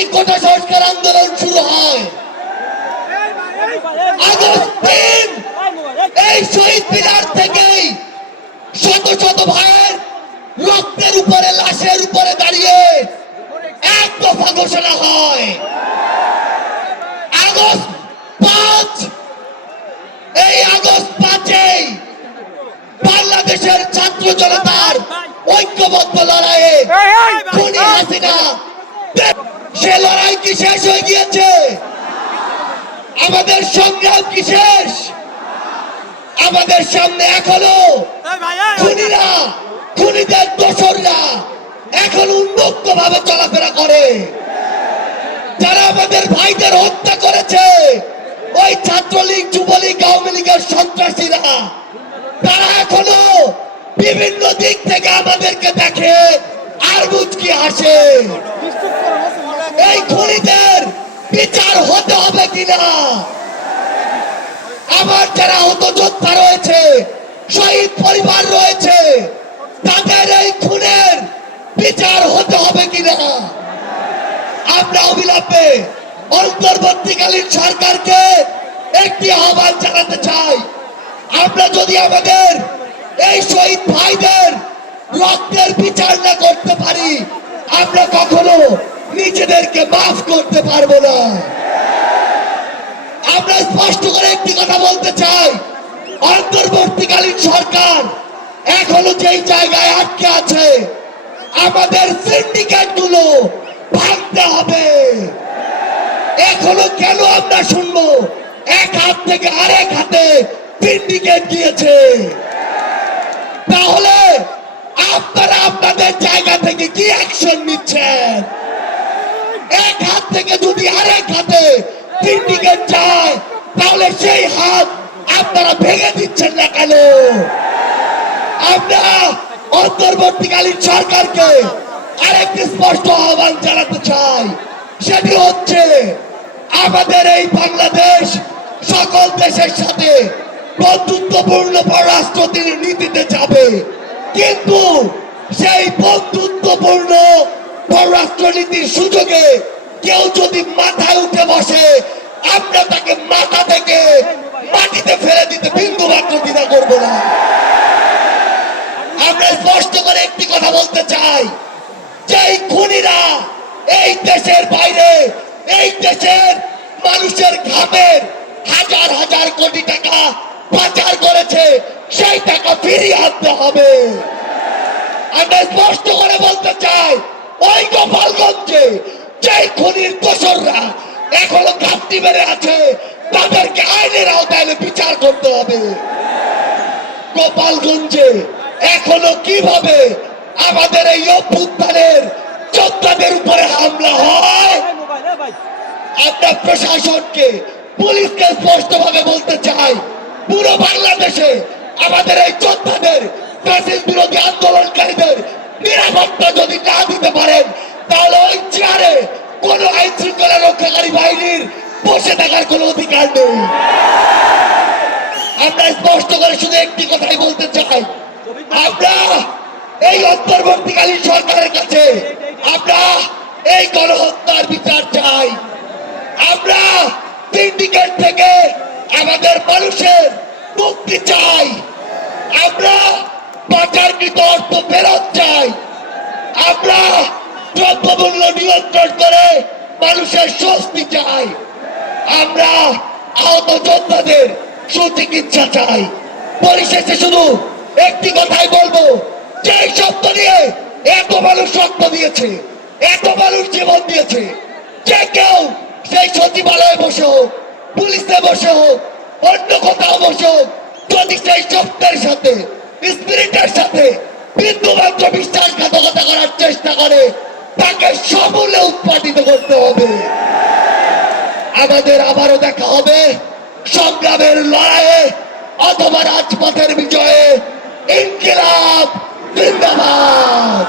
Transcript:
যখনই কোটা সংস্কার আন্দোলন শুরু হয়, আগস্ট ৩ এই শহীদ মিনার থেকেই শত শত ভাইয়ের রক্তের উপরে, লাশের উপরে দাঁড়িয়ে এক দফা ঘোষণা হয়। আগস্ট ৫, এই আগস্ট ৫-এই বাংলাদেশের ছাত্র জনতার ঐক্যবদ্ধ লড়াইয়ে খুনি হাসিনা, সে লড়াই কি শেষ হয়ে গিয়েছে? আমাদের সংগ্রাম কি শেষ? আমাদের সামনে এখনো খুনিরা, খুনিদের দোসররা এখন উন্মুক্ত ভাবে চলাফেরা করে। যারা আমাদের ভাইদের হত্যা করেছে, ওই ছাত্রলীগ, যুবলীগ, আওয়ামী লীগের সন্ত্রাসীরা, তারা এখনো বিভিন্ন দিক থেকে আমাদেরকে দেখে আর মুচকি হাসে। এই খুনিদের বিচার হতে হবে কিনা, আমার যারা আহত যোদ্ধা রয়েছে, শহীদ পরিবার রয়েছে, তাদের এই খুনের বিচার হতে হবে কিনা, আমরা অবিলম্বে অন্তর্বর্তীকালীন সরকারকে একটি আহ্বান জানাতে চাই। আমরা যদি আমাদের এই শহীদ ভাইদের রক্তের বিচার না করতে পারি, আমরা কখনো নিজেদেরকে মাফ করতে পারবো না। আমরা স্পষ্ট করে একটি কথা বলতে চাই, অন্তর্বর্তীকালীন সরকার এখনো যেই জায়গায় আটকে আছে, আমাদের সিন্ডিকেট গুলো ভাঙতে হবে। এখনো কেন আমরা শুনবো এক হাত থেকে আরেক হাতে সিন্ডিকেট দিয়েছে? তাহলে আপনারা আপনাদের জায়গা থেকে কি অ্যাকশন নিচ্ছেন? এক হাত থেকে যদি আরেক হাতে সিন্ডিকেট যায়, তাহলে সেই হাত আপনারা ভেঙে দিচ্ছেন না কেন? আমরা অন্তর্বর্তীকালীন সরকারকে আরেকটি স্পষ্ট আহ্বান জানাতে চাই, সেটি হচ্ছে আমাদের এই বাংলাদেশ সকল দেশের সাথে বন্ধুত্বপূর্ণ পররাষ্ট্র নীতিতে যাবে, কিন্তু সেই বন্ধুত্বপূর্ণ পররাষ্ট্র নীতির সুযোগে কেউ যদি মাথায় উঠে বসে, আমরা তাকে মাথা থেকে মাটিতে ফেলে দিতে বিন্দু মাত্র দ্বিধা করবো না। আমরা স্পষ্ট করে একটি কথা বলতে চাই, যে এই খুনিরা এই দেশের বাইরে, এই দেশের মানুষের ঘামের হাজার হাজার কোটি টাকা পাচার করেছে, সেই টাকা ফিরিয়ে আনতে হবে। আমরা স্পষ্ট করে বলতে চাই, ওই গোপালগঞ্জে যে খুনির দোসররা এখনো ঘাপটি মেরে আছে, তাদেরকে আইনের আওতায় বিচার করতে হবে। গোপালগঞ্জে এখনো কিভাবে আমাদের এই অভ্যুত্থানের যোদ্ধাদের উপরে হামলা হয়, আমরা প্রশাসনকে, পুলিশকে স্পষ্ট ভাবে বলতে চাই, পুরো বাংলাদেশে আমাদের এই যোদ্ধাদের, ফ্যাসিস্ট বিরোধী আন্দোলনকারীদের নিরাপত্তা যদি না দিতে পারেন, তাহলে ওই চেয়ারে কোন আইন শৃঙ্খলা রক্ষাকারী বাহিনীর বসে থাকার কোন অধিকার নেই। আমরা স্পষ্ট করে শুধু একটি কথাই বলতে চাই, আমরা এই অন্তর্বর্তীকালীন সরকারের কাছে আমরা এই গণহত্যার বিচার চাই। আমরা সিন্ডিকেট থেকে আমাদের মানুষের মুক্তি চাই। আমরা পাচারকৃত অর্থ ফেরত চাই। আমরা দ্রব্যমূল্য নিয়ন্ত্রণ করে মানুষের স্বস্তি চাই। আমরা আহত যোদ্ধাদের সুচিকিৎসা চাই। পরিশেষে শুধু একটি কথাই বলবো, যে শব্দ নিয়ে এত মানুষ রক্ত দিয়েছে, এত মানুষ জীবন দিয়েছে, যে কেউ সেই সচিবালয়ে বসে হোক, পুলিশে বসে হোক, অন্য কোথাও বসে হোক, যদি সেই শব্দের সাথে, স্পিরিটের সাথে বিন্দুমাত্র বিশ্বাসঘাতকতা করার চেষ্টা করে, তাকে সমূলে উৎপাদিত করতে হবে। আমাদের আবারও দেখা হবে সংগ্রামের লড়াইয়ে অথবা রাজপথের বিজয়ে। ইনকিলাব জিন্দাবাদ।